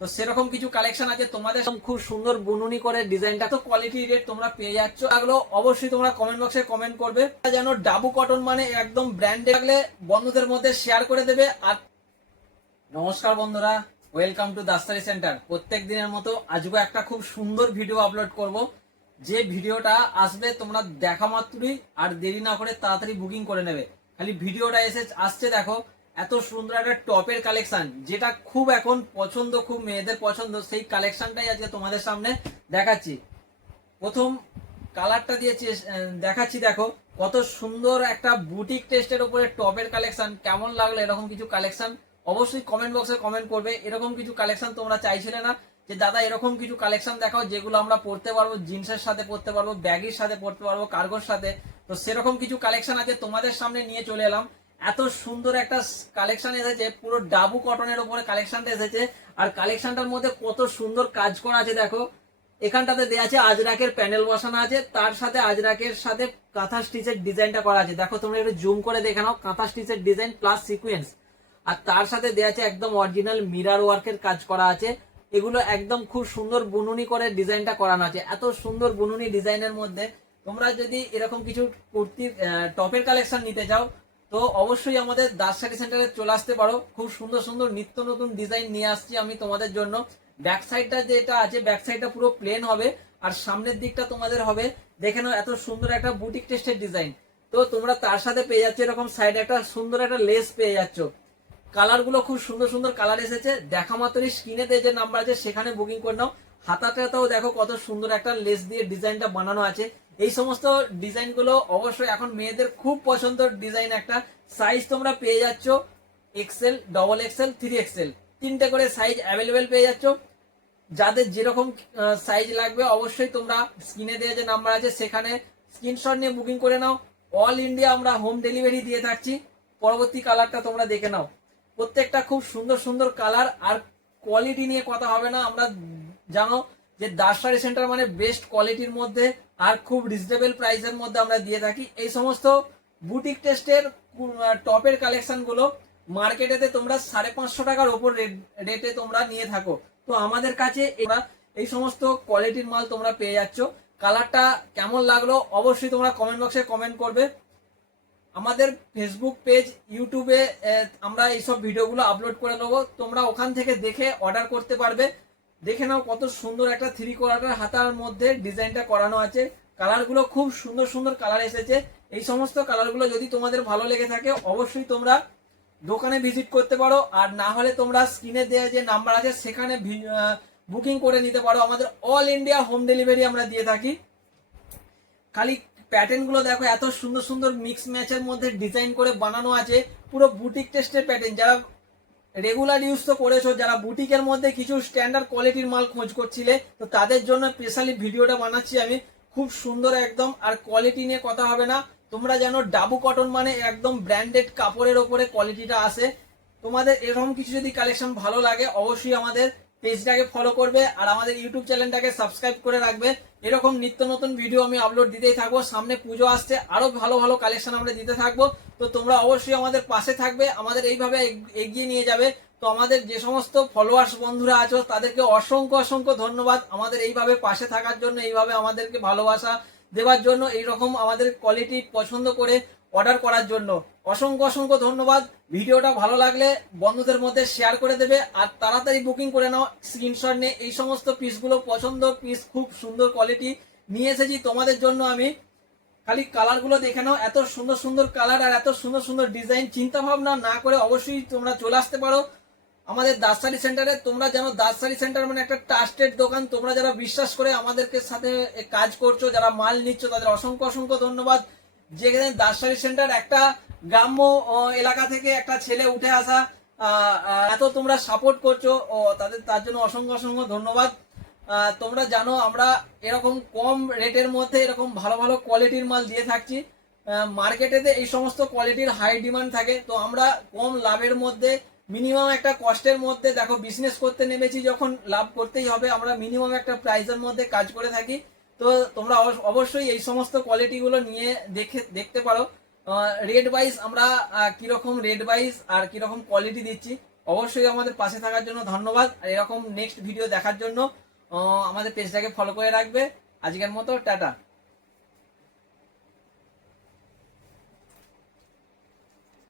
তো সেরকম কিছু কালেকশন আছে তোমাদের, খুব সুন্দর বুননি করে ডিজাইনটা, তো কোয়ালিটি রেট তোমরা পেয়ে যাচ্ছ। এগুলো অবশ্যই তোমরা কমেন্ট বক্সে কমেন্ট করবে, যেন ডাবু কটন মানে একদম ব্র্যান্ডে থাকলে বন্ধুদের মধ্যে শেয়ার করে দেবে। আর নমস্কার বন্ধুরা, ওয়েলকাম টু দাস্তারি সেন্টার। প্রত্যেক দিনের মতো আজকে একটা খুব সুন্দর ভিডিও আপলোড করব, যে ভিডিওটা আসবে তোমরা দেখা মাত্রই আর দেরি না করে তাড়াতাড়ি বুকিং করে নেবে। খালি ভিডিওটা আসছে দেখো, এত সুন্দর একটা টপের কালেকশন, যেটা খুব এখন পছন্দ, খুব মেয়েদের পছন্দ, সেই কালেকশনটাই আজকে তোমাদের সামনে দেখাচ্ছি। প্রথম কালারটা দিয়েছি দেখাচ্ছি, দেখো কত সুন্দর একটা বুটিক টেস্টের উপরে টপের কালেকশন। কেমন লাগলো এরকম কিছু কালেকশন অবশ্যই কমেন্ট বক্সে কমেন্ট করবে। এরকম কিছু কালেকশন তোমরা চাইছিলে না যে দাদা এরকম কিছু কালেকশন দেখাও যেগুলো আমরা পরতে পারবো, জিন্সের সাথে পরতে পারবো, ব্যাগির সাথে পরতে পারবো, কার্গোর সাথে। তো সেরকম কিছু কালেকশন আছে তোমাদের সামনে নিয়ে চলে এলাম। এত সুন্দর একটা কালেকশন এসেছে, পুরো ডাবু কটনের উপরে কালেকশনটা এসেছে। আর কালেকশনটার মধ্যে কত সুন্দর কাজ করা আছে দেখো। এখানটাতে দেওয়া আছে আজরাকের প্যানেল বসানো আছে, তার সাথে আজরাকের সাথে কাঁথা স্টিচের ডিজাইনটা করা আছে। দেখো তোমরা একটু জুম করে দেখে নাও, কাঁথা স্টিচের ডিজাইন প্লাস সিকোয়েন্স। আর তার সাথে দেওয়া আছে একদম অরিজিনাল মিরার ওয়ার্কের কাজ করা আছে। এগুলো একদম খুব সুন্দর বুনুনি করে ডিজাইনটা করানো আছে। এত সুন্দর বুনুনি ডিজাইনের মধ্যে তোমরা যদি এরকম কিছু কুর্তির টপের কালেকশন নিতে চাও, তো অবশ্যই আমাদের দাস শাড়ি সেন্টারে চলে আসতে পারো। খুব সুন্দর সুন্দর নিত্য নতুন ডিজাইন নিয়ে আসছি আমি তোমাদের জন্য। ব্যাক সাইডটা যেটা আছে, ব্যাক সাইডটা পুরো প্লেন হবে, আর সামনের দিকটা তোমাদের হবে দেখে নাও এত সুন্দর একটা বুটিক টেস্টের ডিজাইন। তো তোমরা তার সাথে পেয়ে যাচ্ছ এরকম সাইডে একটা সুন্দর একটা লেস পেয়ে যাচ্ছ। কালার গুলো খুব সুন্দর সুন্দর কালার এসেছে, দেখা মাত্রই স্ক্রিনে যে নাম্বার আছে সেখানে বুকিং করে নাও। হাতাটাতেও দেখো কত সুন্দর একটা লেস দিয়ে ডিজাইনটা বানানো আছে। এই সমস্ত ডিজাইন গুলো অবশ্যই এখন মেয়েদের খুব পছন্দের ডিজাইন একটা। সাইজ তোমরা পেয়ে যাচ্ছ এক্সেল, ডবল এক্সেল, 3XL, তিনটে করে সাইজ অ্যাভেলেবেল পেয়ে যাচ্ছ। যাদের যেরকম সাইজ লাগবে অবশ্যই তোমরা স্ক্রিনে দেওয়া যে নাম্বার আছে সেখানে স্ক্রিনশট নিয়ে বুকিং করে নাও। অল ইন্ডিয়া আমরা হোম ডেলিভারি দিয়ে থাকছি। পরবর্তী কালারটা তোমরা দেখে নাও, প্রত্যেকটা খুব সুন্দর সুন্দর কালার। আর কোয়ালিটি নিয়ে কথা হবে না, আমরা জানো যে দাস শাড়ি সেন্টার মানে বেস্ট কোয়ালিটির মধ্যে আর খুব রিজনেবল প্রাইসের মধ্যে আমরা দিয়ে থাকি। এই সমস্ত বুটিক টেস্টের টপের কালেকশন গুলো মার্কেটেতে তোমরা 550 টাকার ওপর রেটে তোমরা নিয়ে থাকো, তো আমাদের কাছে এই সমস্ত কোয়ালিটির মাল তোমরা পেয়ে যাচ্ছ। কালারটা কেমন লাগলো অবশ্যই তোমরা কমেন্ট বক্সে কমেন্ট করবে। আমাদের ফেসবুক পেজ, ইউটিউবে আমরা এইসব ভিডিওগুলো আপলোড করে নেবো, তোমরা ওখান থেকে দেখে অর্ডার করতে পারবে। দেখে নাও কত সুন্দর একটা 3/4 হাতার মধ্যে ডিজাইনটা করানো আছে। কালারগুলো খুব সুন্দর সুন্দর কালার এসেছে। এই সমস্ত কালারগুলো যদি তোমাদের ভালো লেগে থাকে অবশ্যই তোমরা দোকানে ভিজিট করতে পারো, আর না হলে তোমরা স্ক্রিনে দেওয়া যে নাম্বার আছে সেখানে বুকিং করে নিতে পারো। আমাদের অল ইন্ডিয়া হোম ডেলিভারি আমরা দিয়ে থাকি। খালি প্যাটার্ন গুলো দেখো, এত সুন্দর সুন্দর মিক্স ম্যাচের মধ্যে ডিজাইন করে বানানো আছে, পুরো বুটিক টেস্টের প্যাটার্ন। যারা রেগুলার ইউজ তো করেছো, যারা বুটিকের মধ্যে কিছু স্ট্যান্ডার্ড কোয়ালিটির মাল খোঁজ করছিলে, তো তাদের জন্য স্পেশালি ভিডিওটা বানাচ্ছি আমি। খুব সুন্দর একদম, আর কোয়ালিটি নিয়ে কথা হবে না। তোমরা জানো ডাবু কটন মানে একদম ব্র্যান্ডেড কাপড়ের ওপরে কোয়ালিটিটা আসে। তোমাদের এরকম কিছু যদি কালেকশন ভালো লাগে অবশ্যই আমাদের পেজটাকে ফলো করবে, আর আমাদের ইউটিউব চ্যানেলটাকে সাবস্ক্রাইব করে রাখবে। এরকম নিত্য নতুন ভিডিও আমি আপলোড দিতেই থাকবো। সামনে পুজো আসছে, আরো ভালো ভালো কালেকশন আমরা দিতে থাকবো। তো তোমরা অবশ্যই আমাদের পাশে থাকবে, আমাদের এইভাবে এগিয়ে নিয়ে যাবে। তো আমাদের যে সমস্ত ফলোয়ার্স বন্ধুরা আছো তাদেরকে অসংখ্য অসংখ্য ধন্যবাদ আমাদের এইভাবে পাশে থাকার জন্য, এইভাবে আমাদেরকে ভালোবাসা দেওয়ার জন্য, এইরকম আমাদের কোয়ালিটি পছন্দ করে অর্ডার করার জন্য অসংখ্য অসংখ্য ধন্যবাদ। ভিডিওটা ভালো লাগলে বন্ধুদের মধ্যে শেয়ার করে দেবে, আর তাড়াতাড়ি বুকিং করে নাও স্ক্রিনশট নিয়ে। এই সমস্ত পিসগুলো পছন্দ পিস, খুব সুন্দর কোয়ালিটি নিয়ে এসেছি তোমাদের জন্য আমি। খালি কালারগুলো দেখে নাও, এত সুন্দর সুন্দর কালার আর এত সুন্দর সুন্দর ডিজাইন। চিন্তা ভাবনা না করে অবশ্যই তোমরা চলে আসতে পারো আমাদের দাস শাড়ি সেন্টারে। তোমরা জানো দাস শাড়ি সেন্টার মানে একটা ট্রাস্টেড দোকান। তোমরা যারা বিশ্বাস করে আমাদেরকে সাথে কাজ করছো, যারা মাল নিচ্ছ, তাদের অসংখ্য অসংখ্য ধন্যবাদ। যেখানে দাস শাড়ি সেন্টার একটা গ্রাম্য এলাকা থেকে একটা ছেলে উঠে আসা, এত তোমরা সাপোর্ট করছো তার জন্য অসংখ্য অসংখ্য ধন্যবাদ। তোমরা জানো আমরা এরকম কম রেটের মধ্যে এরকম ভালো ভালো কোয়ালিটির মাল দিয়ে থাকছি। মার্কেটেতে এই সমস্ত কোয়ালিটির হাই ডিমান্ড থাকে, তো আমরা কম লাভের মধ্যে মিনিমাম একটা কষ্টের মধ্যে, দেখো বিজনেস করতে নেমেছি যখন লাভ করতেই হবে, আমরা মিনিমাম একটা প্রাইসের মধ্যে কাজ করে থাকি। তো তোমরা অবশ্যই এই সমস্ত কোয়ালিটি গুলো নিয়ে দেখতে পারো। রেট ওয়াইজ আমরা কিরকম রেট ওয়াইজ আর কিরকম কোয়ালিটি দিচ্ছি অবশ্যই আমাদের পাশে থাকার জন্য ধন্যবাদ। আর এরকম নেক্সট ভিডিও দেখার জন্য আমাদের পেজটাকে ফলো করে রাখবে। আজকের মতো টাটা।